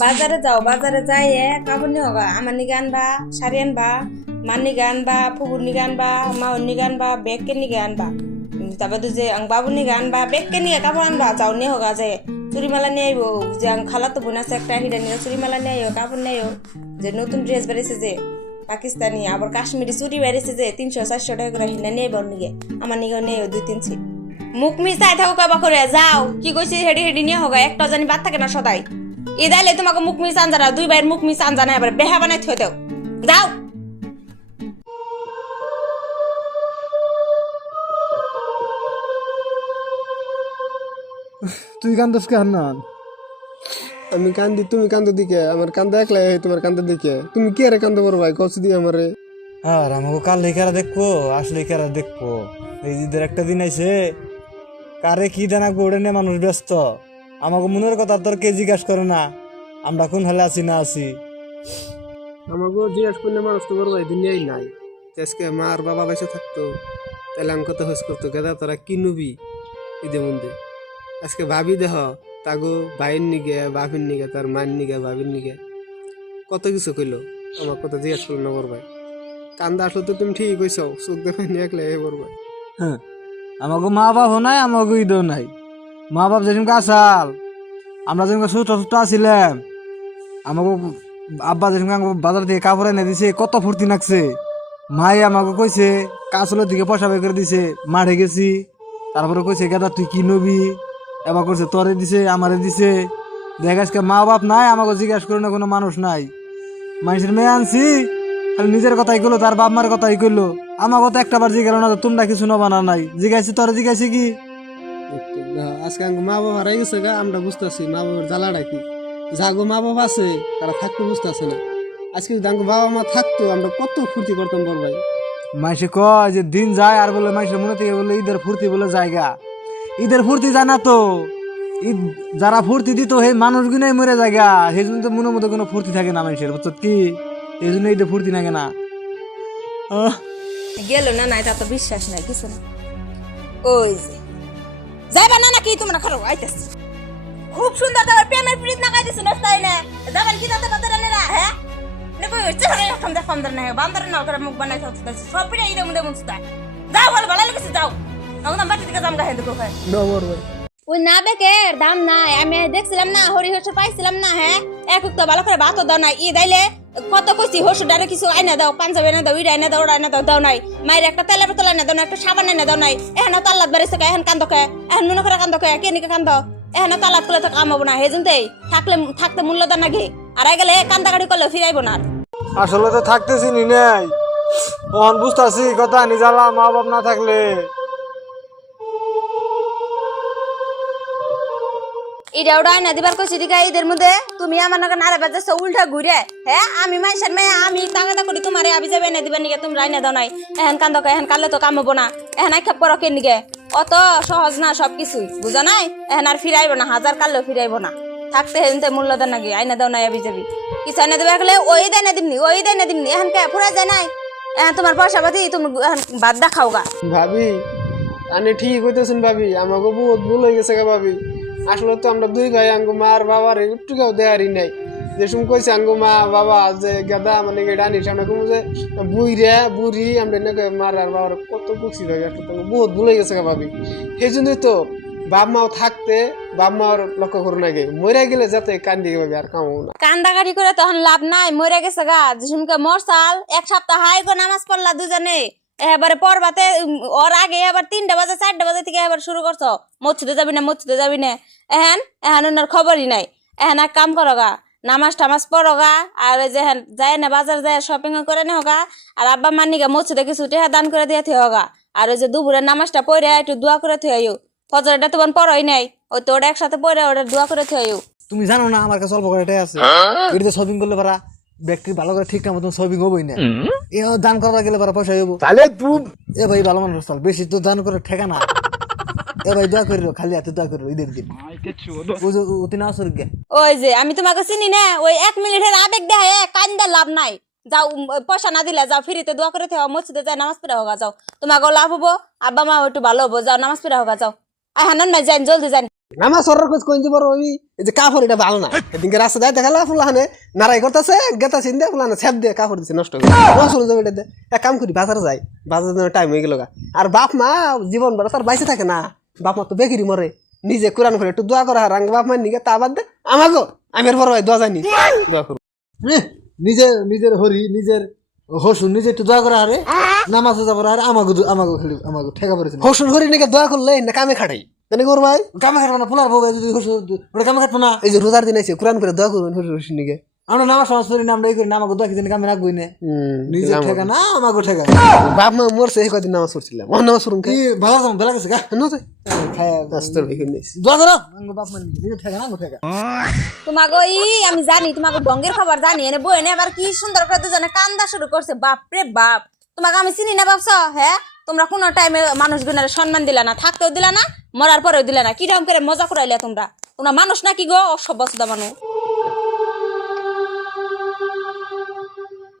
বাজারে যাও, বাজারে যাই কাপড় নিয়ে হোগা আমার নিগে আনবা, শাড়ি আনবা, মার নিগে আনবা, ফুবুর নিগে আনবা, মাওর নিগে আনবা, বেগকে নিগে আনবা, তারপর যে আং বাবুর নিগে আনবা, বেগকে নিয়ে কাপড় আনবা, যাও নিয়ে হোগা যে চুরিমালা নিয়ে আইব, যে আং খালা তো বোন আছে একটা হিডা নিয়ে চুরিমালা নিয়ে আইও, কাপড় নিয়ে আইও, যে নতুন ড্রেস বেরিয়েছে যে পাকিস্তানি আবার কাশ্মীরি চুরি বেরিয়েছে যে 300-400 টাকা করে হিডা নিয়ে আইব নিগে, আমার নিগে নিয়ে আইও 2-3 ছিট। মুখ মিশাই থাকো কাবা করে যাও, কি কইছি হেডি হেডি নিয়ে হোগা, একটা জানি বাদ থাকে না সদাই। ইদাইলে তোমাকে মুখ মিস আনজানা, 2 ভাইয়ের মুখ মিস আনজানা, এবার বেহা বানাই থই দাও, যাও। তুই কান্দস কে হান্নান? আমি কান্দি, তুমি কান্দো দিকে, আমার কান্দা একলাই তোমার কান্দা দিকে, তুমি কি আরে কান্দো বড় ভাই কষ্ট দিয়ে আমারে। আর আমাকে কাল লেখারা দেখবো, আসলে কারা দেখবো, এই ঈদের একটা দিন আইছে, কারে কি জানাবো ওটা নিয়ে মানুষ ব্যস্ত। আমাকে মনের কথা তোর কে জিজ্ঞাসা করে না আমরা কোন হালে আছি না আছি। আমাকে জিজ্ঞাসা করলে মানুষ তো বড় ভাই দুনিয়ায় নাই। আজকে মা আর বাবা বেঁচে থাকতো তাহলে আমি কত হোস করতো, গেদা তোরা কি নুবি ঈদের মধ্যে। আজকে ভাবি দেহ তাগো ভাইয়ের নিগে, বাপির নিগে, তার মায়ের নিগে, বাবির নিগে কত কিছু কইলো, আমার কথা জিজ্ঞাসা করলো না বড় ভাই। কান্দা আসলো তো তুমি ঠিকই কইছো, চোখ দেখে নিয়ে একলে বড় ভাই। হ্যাঁ, আমাকে মা বাপ নাই, আমাকে ঈদও নাই। মা বাপ যেরকম আসাল, আমরা যেরকম ছোট ছোট আসিলাম, আমাকে আব্বা যেরকম বাজার থেকে কাপড় এনে দিছে, কত ফুর্তি লাগছে। মাই আমাকে কইছে কাছলের দিকে পয়সা বের করে দিছে, মাঠে গেছি, তারপরে কইছে গেদা তুই কি নবি, এবার করছে তোরে দিছে আমারে দিছে। দেখ আজকে মা বাপ নাই, আমাকে জিজ্ঞাসা করে না কোনো মানুষ নাই। মানুষের মেয়ে আনছি, খালি নিজের কথাই কইলো, তার বাপ মার কথাই কইলো, আমাকে তো একটা বার জিজ্ঞাসা না তোমরা কিছু নবা না নাই, জিজ্ঞাসি তোরে জিজ্ঞাসি কি। আজকে মা বাবা হারাই গেছে গা, আমরা বুঝতেছি মা বাবার জ্বালাটা কি। যাগো মা বাবা আছে তারা থাকতে বুঝতেছে না। আজকে যদি আমাকে বাবা মা থাকতো আমরা কত ফুর্তি করতাম বড় ভাই। মাইসে কয় যে দিন যায় আর বলে মাইসের মনে থেকে বলে ঈদের ফুর্তি বলে জায়গা, ঈদের ফুর্তি জানা তো ঈদ যারা ফুর্তি দিত সেই মানুষগুলোই মরে জায়গা, সেই জন্য তো মনের মধ্যে কোনো ফুর্তি থাকে না মানুষের, বুঝছো কি, এই জন্য ঈদের ফুর্তি থাকে না। গেল না না, এটা তো বিশ্বাস নাই কিছু না। ওই যে যাইবা না নাকি তোমরা, খারাপ আইতাছি খুব সুন্দর, তোমার প্রেমের প্রীত না খাইতেছ না, তাই না? যাবেন কি তাতে বাজারে না, হ্যাঁ নেকো চেহারা এখন দেখ বান্দর না, বান্দর না করে মুখ বানাই থাকতেছে সব পিড়া ঈদের মধ্যে মুছতা। যাও বলে ভালো লাগছে, যাও তখন বাড়ি থেকে জামগা হেঁদে কোথায় না বড় ভাই, ওই না বেকের দাম নাই, আমি দেখছিলাম না হরি হর্ষ পাইছিলাম না, হ্যাঁ এক তো ভালো করে ভাতও দাও নাই। ঈদ আইলে কত কইছি হর্ষ ডারে কিছু আইনা দাও, পাঞ্জাবি এনে দাও, ইডা এনে দাও, ওটা এনে দাও, দাও নাই। মায়ের একটা তেলের বোতল এনে দাও না, একটা সাবান এনে দাও নাই। এখন তাল্লাত বেড়েছে এখন কান্দকে, এখন মনে করে কান্দকে, কে নিকে কান্দ, এখন তাল্লাত করলে তো কামাবো না, হেজুনতেই থাকতে মূল্যদান নাকি, আর আই গেলে কান্দা গাড়ি করলে ফিরাইবো না। আসলে তো থাকতেছি নি নাই, তখন বুঝতেছি কথা নিজালা মা বাপ না থাকলে। ইডা ওটা আইনা দিবার কইছি দিকা ঈদের মধ্যে, তুমি আমার নাকি নারে বাজাচ্ছ উল্টা ঘুরে, হ্যাঁ আমি মাইসের মেয়ে, আমি তাগাদা করি তোমারে আবি যাবে এনে দিবার নিকে, তুমি আইনা দাও নাই। এখন কান্দক, এখন কালে তো কাম হবো না, এখন আই খেপ করো কে নিকে, অত সহজ না সবকিছুই, বুঝো নাই? এখন আর ফিরাইবো না, হাজার কালেও ফিরাইবো না, থাকতে হেনতে মূল্যদান নাকি, আইনা দাও নাই আবি যাবি, কিছু আইনা দেবে গেলে ওই দেয় না দিমনি, ওই দেয় না দিমনি, এখন কে ফুরাই যায় নাই? এখন তোমার পয়সা পাতি তুমি এখন বাদ দেখাও গা। ভাবি আনে ঠিক কইতেছেন ভাবি, আমাকে বহুত ভুল হয়ে গেছে গা ভাবি। আসলে তো আমরা দুই ভাই আঙ্গু মা আর বাবার একটু কেউ দেয়ারই নাই। যে শুন কইছে আঙ্গু মা বাবা যে গাদা মানে ডানি সামনে কমু যে বুইরা বুড়ি আমরা নাকি মার আর বাবার কত বুঝছি ভাই, আসলে তো বহুত ভুল হয়ে গেছে গা ভাবি। সেই জন্যই তো বাপ মাও থাকতে বাপ মার লক্ষ্য করুন আগে, মরে গেলে যাতে কান্দি ভাবি আর কামাবো না। কান্দাকাটি করে তখন লাভ নাই, মরে গেছে গা, যেসুমকে মরসাল 1 সপ্তাহ হাই গো নামাজ পড়লা দুজনে, এবারে পড়বাতে ওর আগে এবার 3টা বাজে 4টা বাজে থেকে এবার শুরু করছো মসজিদে যাবি না, মসজিদে যাবি না, এখন ওনার খবরই নাই। এখন এক কাম করো গা, নামাজ টামাজ পড়ো গা, আর যে যায় না বাজার যায় শপিং করে নে হোগা, আর আব্বা মানিকা মসজিদে কিছু টেহা দান করে দিয়ে থে হোগা, আর ওই যে দুপুরের নামাজটা পড়ে একটু দোয়া করে থে আইও, ফজরটা তোমার পড়াই নাই, ওই তো ওটা একসাথে পড়ে ওটা দোয়া করে থে আইও। তুমি জানো না আমার কাছে অল্প করে এটাই আছে, এটাতে শপিং করলে পারা ব্যক্তি ভালো করে ঠিক মতন শপিং হবোই না, এ দান করা গেলে পারা পয়সা হবো। তাহলে তুই এ ভাই ভালো মানুষ চল, বেশি তো দান করে ঠেকা না। এ ভাই দোয়া করিল, খালি হাতে দোয়া করিল ঈদের দিন, অতি না আসর গে। ওই যে আমি তোমাকে চিনি না, ওই 1 মিনিটের আবেগ দেখায় কান্দা লাভ নাই, যাও পয়সা না দিলে যাও ফ্রিতে দোয়া করে থাও, মসজিদে যায় নামাজ পড়া হোগা, যাও তোমাকে লাভ হবো, আব্বা মা একটু ভালো হবো, যাও নামাজ পড়া হোগা, যাও হানান মাই যান জলদি যান নামাজ সরার খোঁজ কোন যে বড় ওই এই যে কাপড় এটা ভালো না এদিকে রাস্তা যাইতে গেলে ফুলাহানে নারাই করতেছে গেতা চিন দিয়ে ফুলাহানে ছ্যাপ দিয়ে কাপড় দিচ্ছে নষ্ট করে নষ্ট যাবে এটা এক কাম করি বাজারে যাই বাজারের জন্য টাইম হয়ে গেল আর বাপ মা জীবন বড় তার বাইসে থাকে না বাপ মা তো বেকিরি মরে নিজে কোরআন করে একটু দোয়া করা রাঙ্গ বাপ মার নিকে তা বাদ দে আমাগো আমি আর বড় ভাই দোয়া জানি দোয়া করবো নিজের নিজের হরি নিজের হসুন নিজে একটু দোয়া করে আরে নামাজ যাবো আরে আমাকে আমাকে ঠেকা পড়েছে হসুন করি নাকি দোয়া করলে না কামে খাটাই জানি কর ভাই কামে খাটবো না পোলার বউ যদি হসুন ওটা কামে খাটবো না এই যে রোজার দিন আছে কোরআন করে দোয়া করবেন হসুন নিকে আমরা নামাজ সমাজ করি না আমরা এই করি না আমাকে দোয়া কি কামে রাখবোই না নিজে ঠেকা না আমাকে ঠেকা বাপ মা মরছে এই কদিন নামাজ পড়ছিলাম ও নামাজ পড়ুন কি ভালো যাবো বেলা গেছে গা খায় দোয়া করো আমাকে বাপ মানে নিজে ঠেকা না আমাকে ঠেকা তোমাকে আমি জানি তোমাকে বঙ্গের খবর জানি এনে বই এনে আবার কি সুন্দর করে দুজনে কান্দা শুরু করছে বাপ রে বাপ তোমাকে আমি চিনি না ভাবছ হ্যাঁ তোমরা কোনো টাইমে মানুষ গুনারে সম্মান দিলা না থাকতেও দিলা না মরার পরেও দিলা না কিরকম করে মজা করাইলা তোমরা তোমরা মানুষ নাকি গো অসভ্য মানুষ